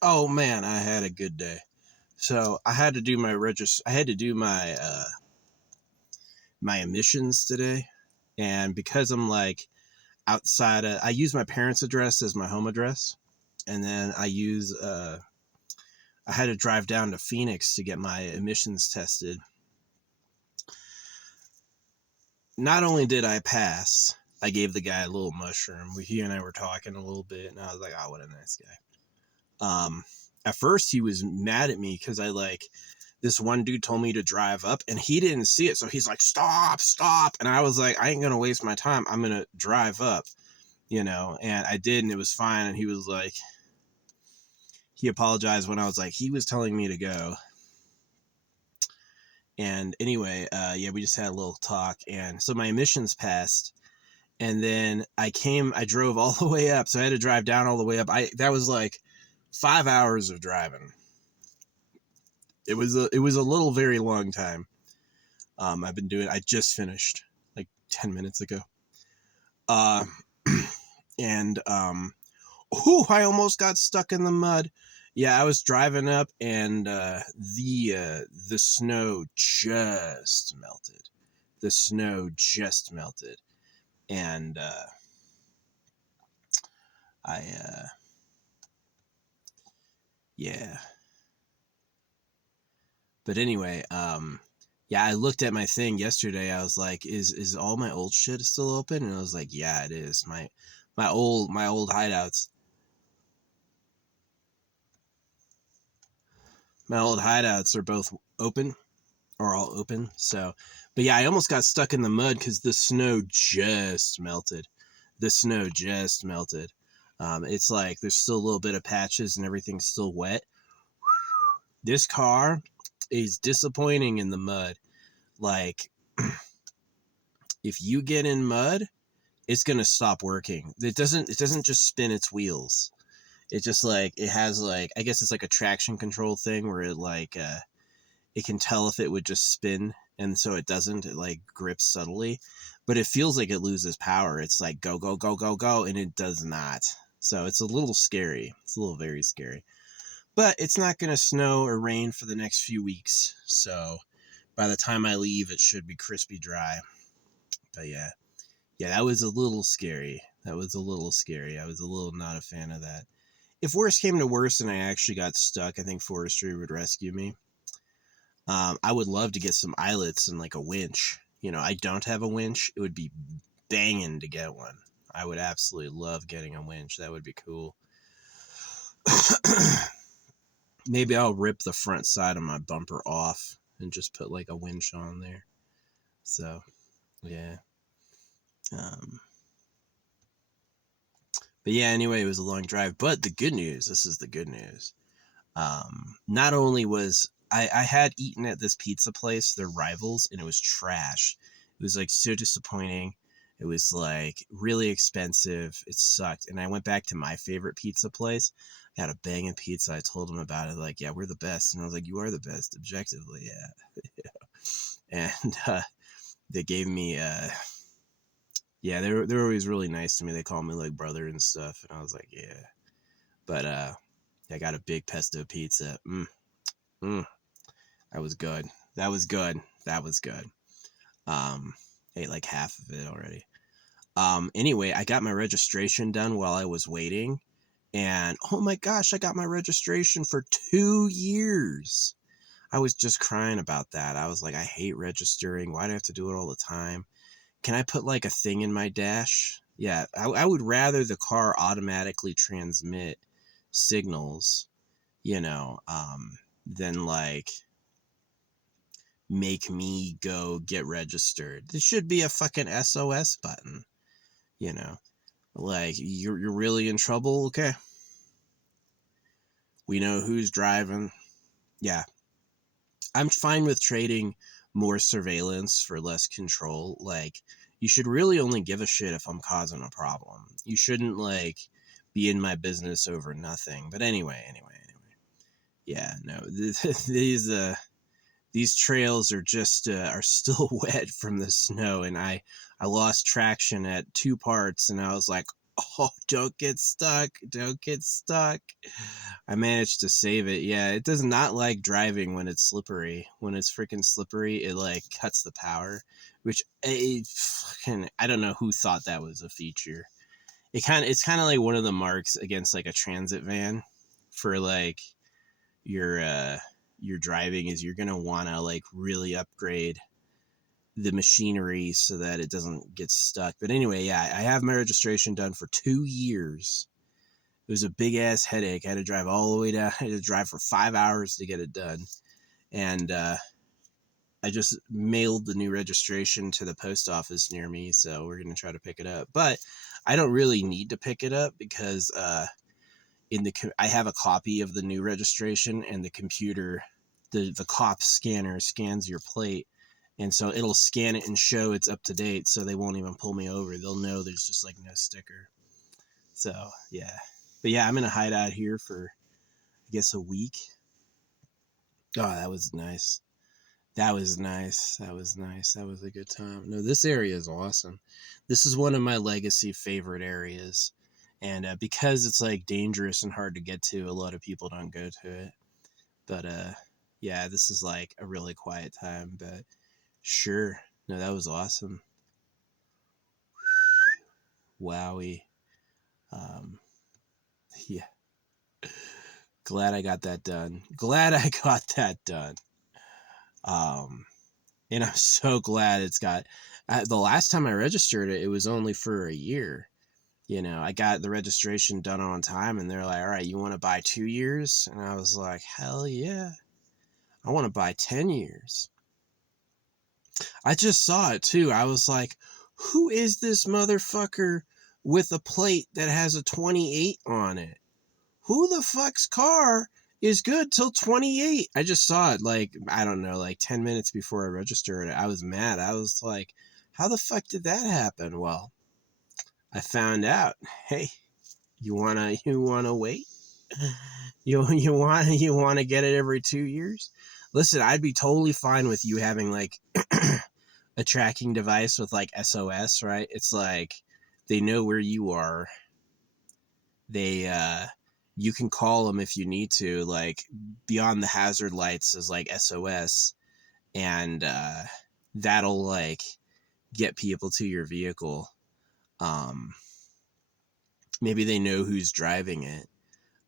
Oh man, I had a good day. So I had to do my emissions today, and because I'm like outside of, I use my parents' address as my home address, and then I had to drive down to Phoenix to get my emissions tested. Not only did I pass, I gave the guy a little mushroom. He and I were talking a little bit, and I was like, "Oh, what a nice guy." At first he was mad at me because this one dude told me to drive up and he didn't see it. So he's like, stop, stop. And I was like, I ain't going to waste my time. I'm going to drive up, and I did, and it was fine. And he was like, he apologized when I was like, he was telling me to go. And anyway, yeah, we just had a little talk. And so my emissions passed. And then I drove all the way up. So I had to drive down all the way up. That was like 5 hours of driving. It was a little very long time. I just finished like 10 minutes ago. And I almost got stuck in the mud. Yeah, I was driving up and the snow just melted. The snow just melted. And yeah. But anyway, yeah, I looked at my thing yesterday. I was like, is all my old shit still open? And I was like, yeah, it is. My old hideouts. My old hideouts are both open, or all open. So, but yeah, I almost got stuck in the mud because the snow just melted. The snow just melted. It's like there's still a little bit of patches and everything's still wet. This car is disappointing in the mud. Like, if you get in mud, it's gonna stop working. It doesn't just spin its wheels. It just it has I guess it's like a traction control thing where it can tell if it would just spin, and so it doesn't. It grips subtly, but it feels like it loses power. It's like go go go go go, and it does not. So it's a little scary. It's a little very scary. But it's not gonna snow or rain for the next few weeks. So by the time I leave, it should be crispy dry. But yeah, that was a little scary. I was a little not a fan of that. If worse came to worse and I actually got stuck, I think forestry would rescue me. I would love to get some eyelets and a winch. I don't have a winch. It would be banging to get one. I would absolutely love getting a winch. That would be cool. Maybe I'll rip the front side of my bumper off and just put a winch on there. So, yeah. But yeah, anyway, it was a long drive. But the good news, this is the good news. Not only was I had eaten at this pizza place, their rivals, and it was trash. It was so disappointing. It was really expensive. It sucked. And I went back to my favorite pizza place. I had a banging pizza. I told them about it. Yeah, we're the best. And I was like, you are the best, objectively. Yeah. And they gave me yeah, they're always really nice to me. They call me brother and stuff. And I was like, yeah. But I got a big pesto pizza. That was good. That was good. Ate half of it already. Anyway, I got my registration done while I was waiting. And oh my gosh, I got my registration for 2 years. I was just crying about that. I was like, I hate registering. Why do I have to do it all the time? Can I put a thing in my dash? Yeah, I would rather the car automatically transmit signals, than make me go get registered. There should be a fucking SOS button, you're really in trouble. Okay. We know who's driving. Yeah. I'm fine with trading more surveillance for less control. You should really only give a shit if I'm causing a problem. You shouldn't be in my business over nothing. But anyway. Yeah, no. These trails are just are still wet from the snow, and I lost traction at 2 parts, and I was like, Oh, don't get stuck. Don't get stuck. I managed to save it. Yeah, it does not like driving when it's slippery. When it's freaking slippery, it like cuts the power, which I don't know who thought that was a feature. It's kind of like one of the marks against like a transit van for like your driving is you're going to want to like really upgrade the machinery so that it doesn't get stuck. But anyway, yeah, I have my registration done for 2 years. It was a big ass headache. I had to drive all the way down. I had to drive for 5 hours to get it done. And I just mailed the new registration to the post office near me. So we're going to try to pick it up. But I don't really need to pick it up because I have a copy of the new registration, and the computer, the cop scanner scans your plate. And so it'll scan it and show it's up to date, so they won't even pull me over. They'll know there's just like no sticker. So, yeah. But yeah, I'm going to hide out here for, I guess, a week. Oh, that was nice. That was nice. That was nice. That was a good time. No, this area is awesome. This is one of my legacy favorite areas. And because it's like dangerous and hard to get to, a lot of people don't go to it. But yeah, this is like a really quiet time, but sure. No, that was awesome. Wowie. Yeah. Glad I got that done. Glad I got that done. And I'm so glad it's got, the last time I registered it, it was only for a year. You know, I got the registration done on time, and they're like, all right, you want to buy 2 years? And I was like, hell yeah. I want to buy 10 years. I just saw it too. I was like, who is this motherfucker with a plate that has a 28 on it? Who the fuck's car is good till 28? I just saw it like, I don't know, like 10 minutes before I registered it. I was mad. I was like, how the fuck did that happen? Well, I found out. Hey, you wanna wait? You wanna get it every 2 years? Listen, I'd be totally fine with you having like a tracking device with like SOS, right? It's like they know where you are. They you can call them if you need to, like beyond the hazard lights is like SOS, and that'll like get people to your vehicle. Maybe they know who's driving it,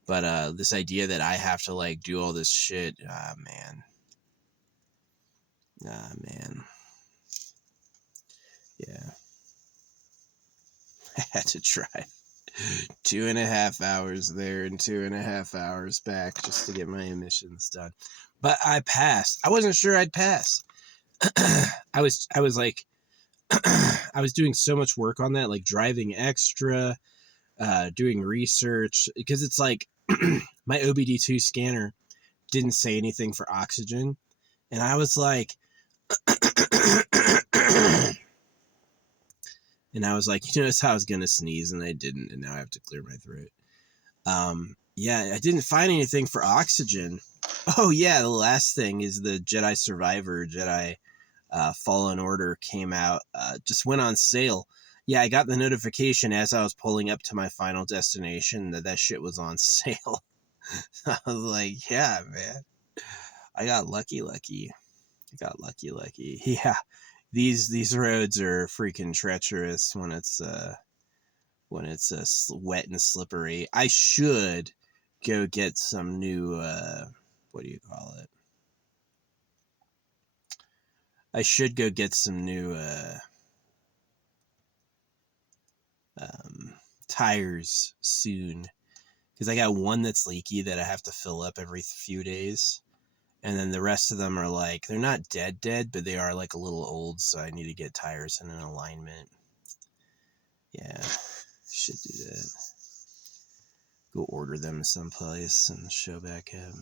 but this idea that I have to like do all this shit, man. Yeah. I had to drive 2.5 hours there and 2.5 hours back just to get my emissions done. But I passed. I wasn't sure I'd pass. I was like, I was doing so much work on that, like driving extra, doing research, because it's like my OBD2 scanner didn't say anything for oxygen. And I was like, and I was like, you notice how I was going to sneeze and I didn't, and now I have to clear my throat. Yeah, I didn't find anything for oxygen. Oh yeah, the last thing is the Jedi Survivor, Jedi Fallen Order came out, just went on sale. Yeah, I got the notification as I was pulling up to my final destination that shit was on sale. I was like, yeah, man, I got lucky. Yeah, these roads are freaking treacherous when it's wet and slippery. I should go get some new what do you call it? I should go get some new tires soon, because I got one that's leaky that I have to fill up every few days, and then the rest of them are like, they're not dead, but they are like a little old, so I need to get tires in an alignment. Yeah, should do that. Go order them someplace and show back up.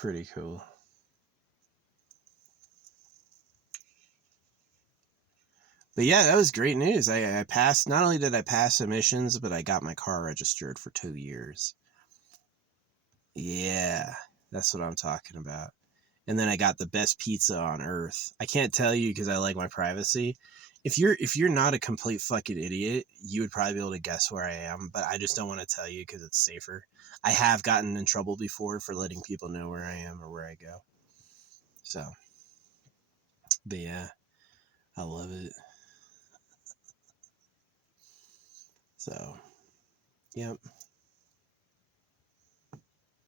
Pretty cool. But yeah, that was great news. I passed. Not only did I pass emissions, but I got my car registered for 2 years. Yeah, that's what I'm talking about. And then I got the best pizza on earth. I can't tell you because I like my privacy. if you're not a complete fucking idiot, you would probably be able to guess where I am, but I just don't want to tell you because it's safer. I have gotten in trouble before for letting people know where I am or where I go. So, but yeah, I love it. So, yep.